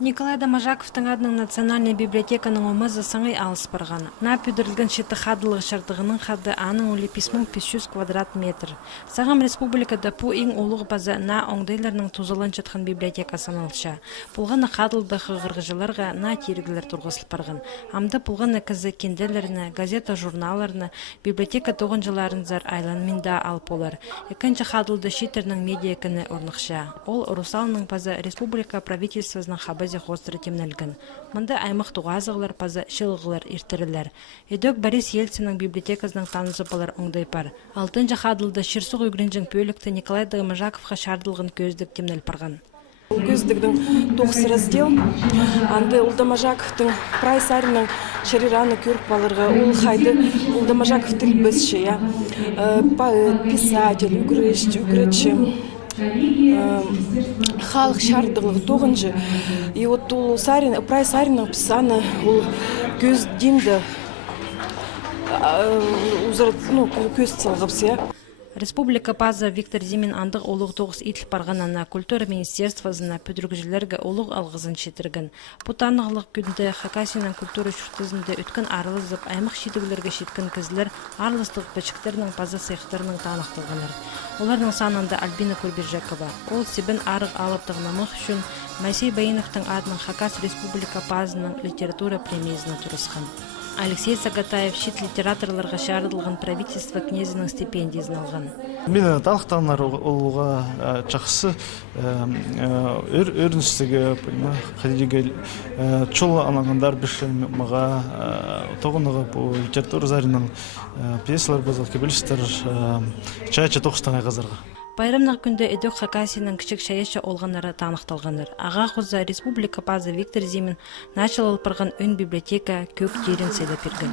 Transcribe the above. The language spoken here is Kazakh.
Николай Домажаковтың адының национальный библиотеканың омызы саңай алыс барған. На пүдірілген шеті қадылығы шардығының қады аның олі писмың 500 квадрат метр. Сағам республикада пу ең олығы база на оңдайларының тузылын жатқан библиотека саналша. Пулғаны қадылды қығырғыжыларға на терігілер тұрғысыл барған. Амды пулғаны кізі кенделеріні, газета журналарыны, библиотека тоғынжыларын зар айланмында алып олар. Екінші қадылды шетерінің медиакіні орнықша. Ол Русалының база республика правительствосының хабы хостыры темнелген. Мында аймақ туғазығылар паза шылғылар иртірілер. Эдök Борис Ельцинның библиотекасының танызы балар оңдай бар. Алтынжы қадылды шырсуқ үгрінжің пөлікті Николай Домажаковқа шардылғын көздік темнел парған. Көздігдің 9 раздел. Анды Домажаковтың прайсарының шарираны көріп балырға. Ол қайды Домажаков тіл бізші. Поэт, писатель, үгіріші. Халық шардығы 9-жы. И вот ол прайсарының писаны ол көз демді көз цылғыпсы. Республика паза Виктор Зимин андық олық 9 итл парғанана культура министерствозына пөдіргіжілерге олық алғызын шетірген. Бұтанығылық күнді Хакасияның культура шүртізінде өткен арылызып, аймақ шетігілерге шеткен кізілер арлыстық бәчіктерінің паза сайықтарының танықтылғаныр. Олардың санында Альбина Курбержакова. Ол себін арық алыптығынамық үшін Мәсей Баиновтың адының Хакас Республика пазының литература премиязына тұрысқан. Алексей Сагатаев шет литераторларға шарылған правительство князінің стипендиясын алған. Мені талықтанлар олуға жақсы өріністігі қадегел чол анағандар біршін маға тоғынығы бұл литература зарының пьесалар базал кебелістер чайча тоқыстан айғазарға. Байрамнақ күнді Эдök Хакасияның кішік шайышы олғанары танықталғаныр. Аға құза Республика пазы Виктор Зимин начал алпырған өн библиотека көк терін селеп берген.